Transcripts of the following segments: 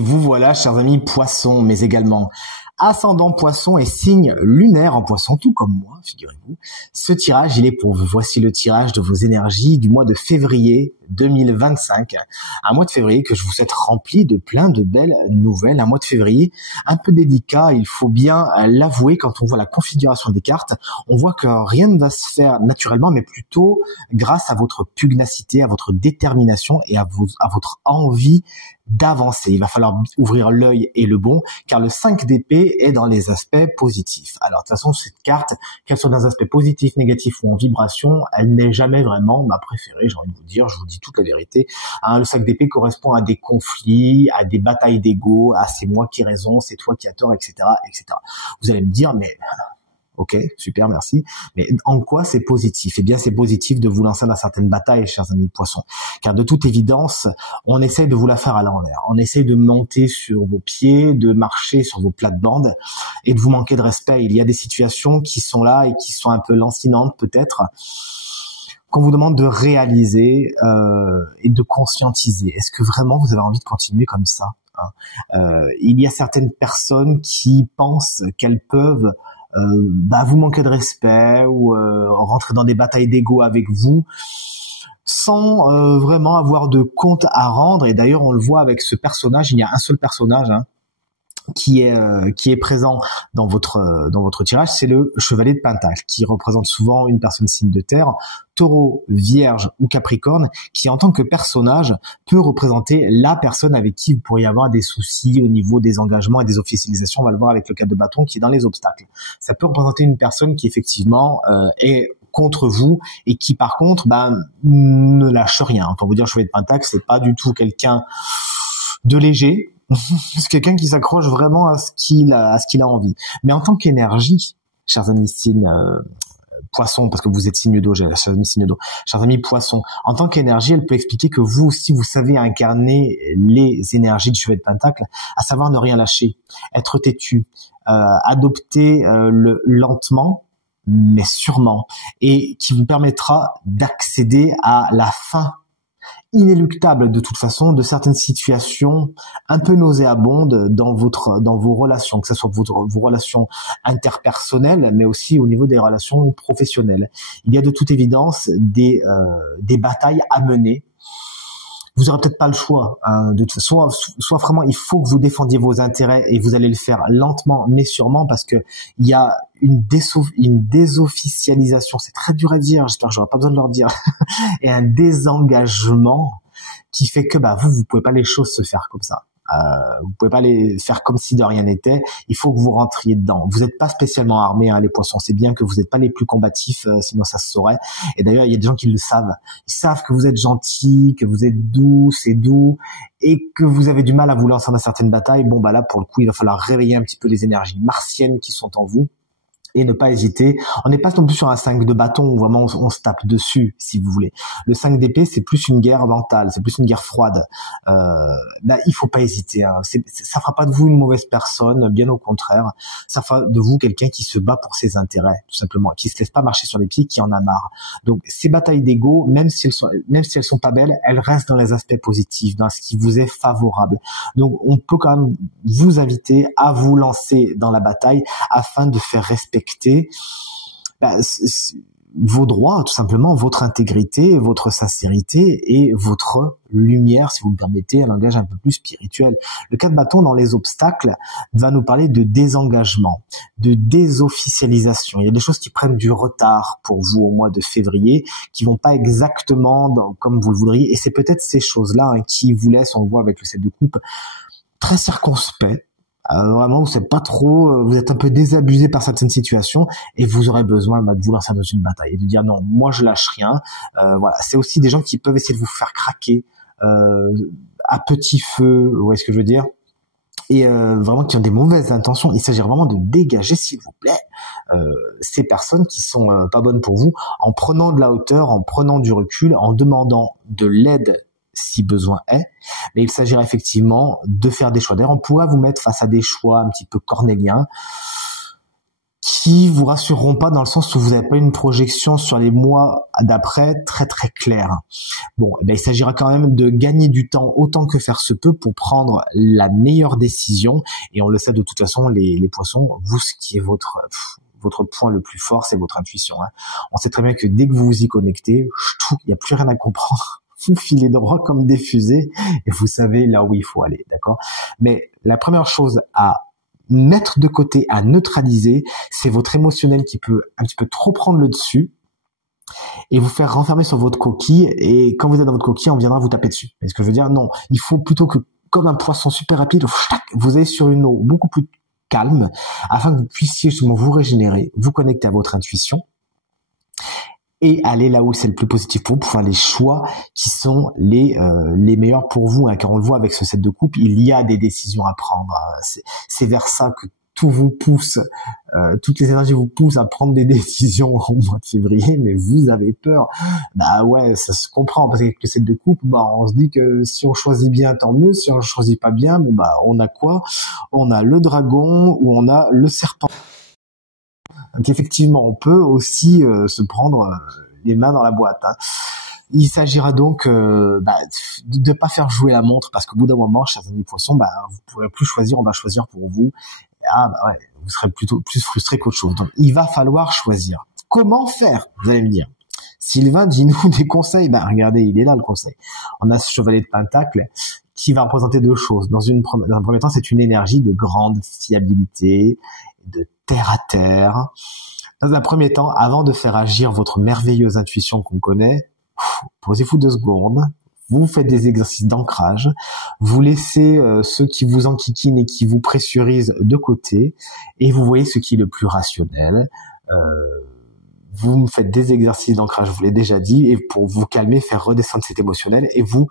vous voilà, chers amis poissons, mais également ascendant poisson et signe lunaire en poisson, tout comme moi, figurez-vous. Ce tirage, il est pour vous. Voici le tirage de vos énergies du mois de février 2025. Un mois de février que je vous souhaite rempli de plein de belles nouvelles. Un mois de février un peu délicat, il faut bien l'avouer. Quand on voit la configuration des cartes, on voit que rien ne va se faire naturellement, mais plutôt grâce à votre pugnacité, à votre détermination et à votre envie d'avancer. Il va falloir ouvrir l'œil et le bon, car le 5 d'épée est dans les aspects positifs. Alors, de toute façon, cette carte, qu'elle soit dans les aspects positifs, négatifs ou en vibration, elle n'est jamais vraiment ma préférée, j'ai envie de vous dire, je vous dis toute la vérité. Le 5 d'épée correspond à des conflits, à des batailles d'ego, à c'est moi qui ai raison, c'est toi qui as tort, etc., etc. Vous allez me dire, mais... Ok, super, merci. Mais en quoi c'est positif? Eh bien, c'est positif de vous lancer dans certaines batailles, chers amis poissons. Car de toute évidence, on essaie de vous la faire à l'envers. On essaie de monter sur vos pieds, de marcher sur vos plates-bandes et de vous manquer de respect. Il y a des situations qui sont là et qui sont un peu lancinantes peut-être, qu'on vous demande de réaliser et de conscientiser. Est-ce que vraiment vous avez envie de continuer comme ça, hein? Il y a certaines personnes qui pensent qu'elles peuvent vous manquer de respect ou rentrer dans des batailles d'ego avec vous sans vraiment avoir de compte à rendre. Et d'ailleurs, on le voit avec ce personnage, il y a un seul personnage qui est présent dans votre tirage, c'est le chevalier de Pentacle, qui représente souvent une personne signe de terre, Taureau, Vierge ou Capricorne, qui en tant que personnage peut représenter la personne avec qui vous pourriez avoir des soucis au niveau des engagements et des officialisations. On va le voir avec le 4 de bâton qui est dans les obstacles. Ça peut représenter une personne qui effectivement est contre vous et qui par contre ne lâche rien. Pour vous dire, le chevalier de Pentacle, c'est pas du tout quelqu'un de léger. C'est quelqu'un qui s'accroche vraiment à ce qu'il a envie. Mais en tant qu'énergie, chers amis signes poissons, parce que vous êtes signe d'eau, chers amis poissons, en tant qu'énergie, elle peut expliquer que vous aussi, vous savez incarner les énergies du chevalier de Pentacle, à savoir ne rien lâcher, être têtu, adopter le lentement, mais sûrement, et qui vous permettra d'accéder à la fin inéluctable de toute façon de certaines situations un peu nauséabondes dans vos relations, que ce soit vos relations interpersonnelles, mais aussi au niveau des relations professionnelles. Il y a de toute évidence des batailles à mener. Vous aurez peut-être pas le choix, soit vraiment il faut que vous défendiez vos intérêts et vous allez le faire lentement mais sûrement, parce que il y a une désofficialisation, c'est très dur à dire, j'espère que j'aurai pas besoin de leur dire, et un désengagement qui fait que vous pouvez pas les choses se faire comme ça. Vous pouvez pas les faire comme si de rien n'était. Il faut que vous rentriez dedans. Vous n'êtes pas spécialement armés, les poissons. C'est bien que vous n'êtes pas les plus combatifs, sinon ça se saurait. Et d'ailleurs, il y a des gens qui le savent. Ils savent que vous êtes gentils, que vous êtes doux, c'est doux, et que vous avez du mal à vous lancer dans certaines batailles. Là, pour le coup, il va falloir réveiller un petit peu les énergies martiennes qui sont en vous. Et ne pas hésiter. On n'est pas non plus sur un 5 de bâton où vraiment on se tape dessus, si vous voulez. Le 5 d'épée, c'est plus une guerre mentale, c'est plus une guerre froide. Il faut pas hésiter. Ça fera pas de vous une mauvaise personne, bien au contraire. Ça fera de vous quelqu'un qui se bat pour ses intérêts, tout simplement, qui se laisse pas marcher sur les pieds, qui en a marre. Donc ces batailles d'ego, même si elles sont pas belles, elles restent dans les aspects positifs, dans ce qui vous est favorable. Donc on peut quand même vous inviter à vous lancer dans la bataille afin de faire respecter vos droits, tout simplement, votre intégrité, votre sincérité et votre lumière, si vous me permettez, un langage un peu plus spirituel. Le 4 de bâton dans les obstacles va nous parler de désengagement, de désofficialisation. Il y a des choses qui prennent du retard pour vous au mois de février, qui vont pas exactement comme vous le voudriez, et c'est peut-être ces choses-là qui vous laissent, on le voit avec le 7 de coupe, très circonspect. Vraiment, vous êtes pas trop, vous êtes un peu désabusé par certaines situations et vous aurez besoin de vous lancer dans une bataille et de dire non, moi je lâche rien. Voilà, c'est aussi des gens qui peuvent essayer de vous faire craquer à petit feu, vous voyez ce que je veux dire, et vraiment qui ont des mauvaises intentions. Il s'agit vraiment de dégager, s'il vous plaît, ces personnes qui sont pas bonnes pour vous, en prenant de la hauteur, en prenant du recul, en demandant de l'aide si besoin est, mais il s'agirait effectivement de faire des choix. D'ailleurs, on pourrait vous mettre face à des choix un petit peu cornéliens. qui vous rassureront pas dans le sens où vous n'avez pas une projection sur les mois d'après très très claire. Bon, eh bien, il s'agira quand même de gagner du temps autant que faire se peut pour prendre la meilleure décision. Et on le sait de toute façon, les poissons, vous, ce qui est votre point le plus fort, c'est votre intuition. Hein. On sait très bien que dès que vous vous y connectez, il n'y a plus rien à comprendre. Vous filez droit comme des fusées et vous savez là où il faut aller, d'accord? Mais la première chose à mettre de côté, à neutraliser, c'est votre émotionnel qui peut un petit peu trop prendre le dessus et vous faire renfermer sur votre coquille. Et quand vous êtes dans votre coquille, on viendra vous taper dessus. Est-ce que je veux dire? Non, il faut plutôt que, comme un poisson super rapide, vous allez sur une eau beaucoup plus calme afin que vous puissiez justement vous régénérer, vous connecter à votre intuition et aller là où c'est le plus positif pour vous, pour faire les choix qui sont les meilleurs pour vous. Hein. Car on le voit avec ce set de coupe, il y a des décisions à prendre. Hein. C'est vers ça que tout vous pousse, toutes les énergies vous poussent à prendre des décisions au mois de février, mais vous avez peur. Bah ouais, ça se comprend, parce qu'avec le set de coupe, bah on se dit que si on choisit bien, tant mieux. Si on choisit pas bien, bon bah on a quoi? On a le dragon ou on a le serpent. Donc effectivement, on peut aussi se prendre les mains dans la boîte. Hein. Il s'agira donc de ne pas faire jouer la montre, parce qu'au bout d'un moment, chers amis poissons, vous ne pourrez plus choisir, on va choisir pour vous. Ouais, vous serez plutôt plus frustré qu'autre chose. Donc il va falloir choisir. Comment faire? Vous allez me dire. Sylvain, dis-nous des conseils. Regardez, il est là le conseil. On a ce chevalier de pentacle qui va représenter deux choses. Dans un premier temps, c'est une énergie de grande fiabilité, de terre à terre. Dans un premier temps, avant de faire agir votre merveilleuse intuition qu'on connaît, posez-vous 2 secondes, vous faites des exercices d'ancrage, vous laissez ceux qui vous enquiquinent et qui vous pressurisent de côté, et vous voyez ce qui est le plus rationnel. Vous me faites des exercices d'ancrage, je vous l'ai déjà dit, et pour vous calmer, faire redescendre cet émotionnel, et vous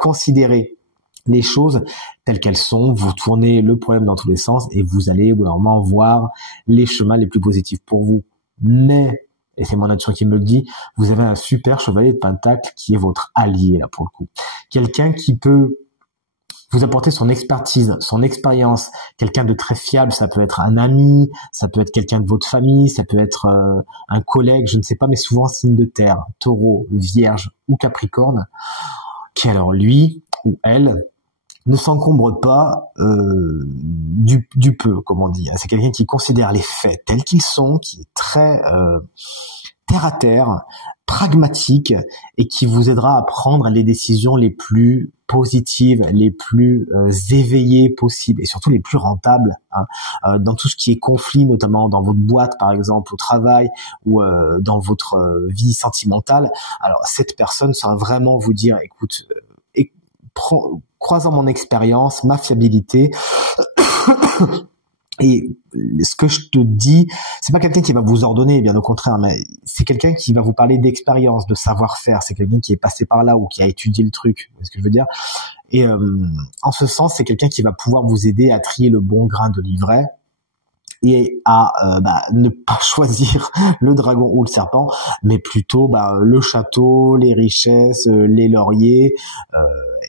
considérez les choses telles qu'elles sont, vous tournez le problème dans tous les sens et vous allez vraiment voir les chemins les plus positifs pour vous. Mais, et c'est mon nature qui me le dit, vous avez un super chevalier de pentacle qui est votre allié là pour le coup. Quelqu'un qui peut vous apporter son expertise, son expérience, quelqu'un de très fiable, ça peut être un ami, ça peut être quelqu'un de votre famille, ça peut être un collègue, je ne sais pas, mais souvent signe de terre, taureau, vierge ou capricorne, qui alors lui ou elle ne s'encombre pas du peu, comme on dit. C'est quelqu'un qui considère les faits tels qu'ils sont, qui est très terre à terre, pragmatique, et qui vous aidera à prendre les décisions les plus positives, les plus éveillées possibles, et surtout les plus rentables, hein, dans tout ce qui est conflit, notamment dans votre boîte, par exemple, au travail, ou dans votre vie sentimentale. Alors, cette personne saura vraiment vous dire, écoute, croisant mon expérience, ma fiabilité, et ce que je te dis, c'est pas quelqu'un qui va vous ordonner, bien au contraire, mais c'est quelqu'un qui va vous parler d'expérience, de savoir-faire. C'est quelqu'un qui est passé par là ou qui a étudié le truc, c'est ce que je veux dire. Et en ce sens, c'est quelqu'un qui va pouvoir vous aider à trier le bon grain de livret et à ne pas choisir le dragon ou le serpent, mais plutôt le château, les richesses, les lauriers,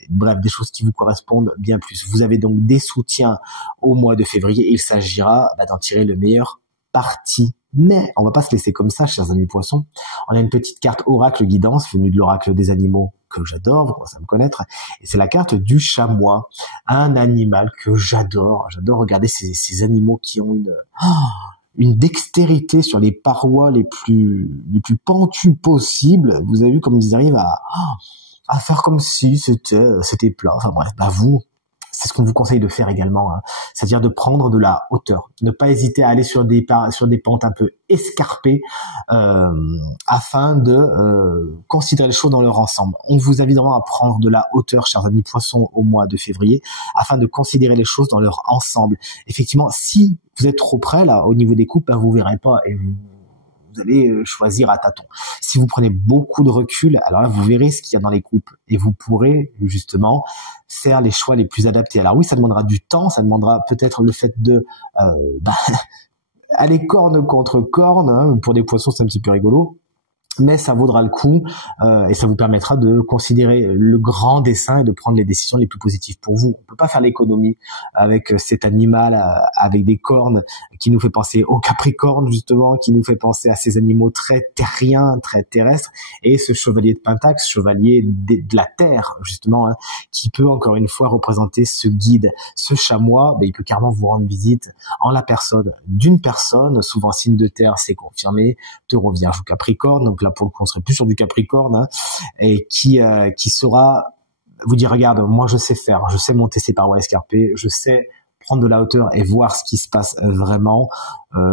bref, des choses qui vous correspondent bien plus. Vous avez donc des soutiens au mois de février et il s'agira d'en tirer le meilleur parti. Mais on va pas se laisser comme ça, chers amis poissons. On a une petite carte oracle guidance venue de l'oracle des animaux que j'adore, vous commencez à me connaître, et c'est la carte du chamois, un animal que j'adore. J'adore regarder ces animaux qui ont une dextérité sur les parois les plus pentues possibles. Vous avez vu comme ils arrivent à faire comme si c'était plat. Enfin bref, vous, c'est ce qu'on vous conseille de faire également, hein. C'est-à-dire de prendre de la hauteur, ne pas hésiter à aller sur des pentes un peu escarpées, afin de considérer les choses dans leur ensemble. On vous invite vraiment à prendre de la hauteur, chers amis poissons, au mois de février, afin de considérer les choses dans leur ensemble. Effectivement, si vous êtes trop près là au niveau des coupes, vous verrez pas et vous allez choisir à tâtons. Si vous prenez beaucoup de recul, alors là, vous verrez ce qu'il y a dans les coupes et vous pourrez justement faire les choix les plus adaptés. Alors oui, ça demandera du temps, ça demandera peut-être le fait de aller corne contre corne, hein. Pour des poissons, c'est un petit peu rigolo. mais ça vaudra le coup et ça vous permettra de considérer le grand dessin et de prendre les décisions les plus positives pour vous. On peut pas faire l'économie avec cet animal avec des cornes qui nous fait penser au Capricorne justement, qui nous fait penser à ces animaux très terriens, très terrestres, et ce chevalier de Pentacle, chevalier de la terre justement, hein, qui peut encore une fois représenter ce guide, ce chamois. Il peut carrément vous rendre visite en la personne d'une personne, souvent signe de terre, c'est confirmé, Taureau, Vierge ou Capricorne. Donc là, pour le coup, on serait plus sur du Capricorne, hein, et qui saura vous dire, regarde, moi je sais faire, je sais monter ces parois escarpées, je sais prendre de la hauteur et voir ce qui se passe vraiment,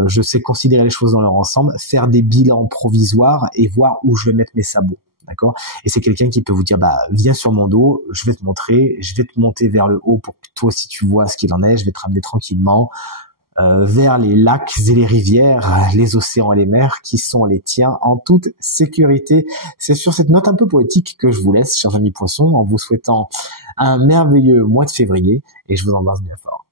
je sais considérer les choses dans leur ensemble, faire des bilans provisoires et voir où je vais mettre mes sabots. D'accord? Et c'est quelqu'un qui peut vous dire, viens sur mon dos, je vais te montrer, je vais te monter vers le haut pour que toi aussi tu vois ce qu'il en est, je vais te ramener tranquillement vers les lacs et les rivières, les océans et les mers qui sont les tiens en toute sécurité. C'est sur cette note un peu poétique que je vous laisse, chers amis poissons, en vous souhaitant un merveilleux mois de février, et je vous embrasse bien fort.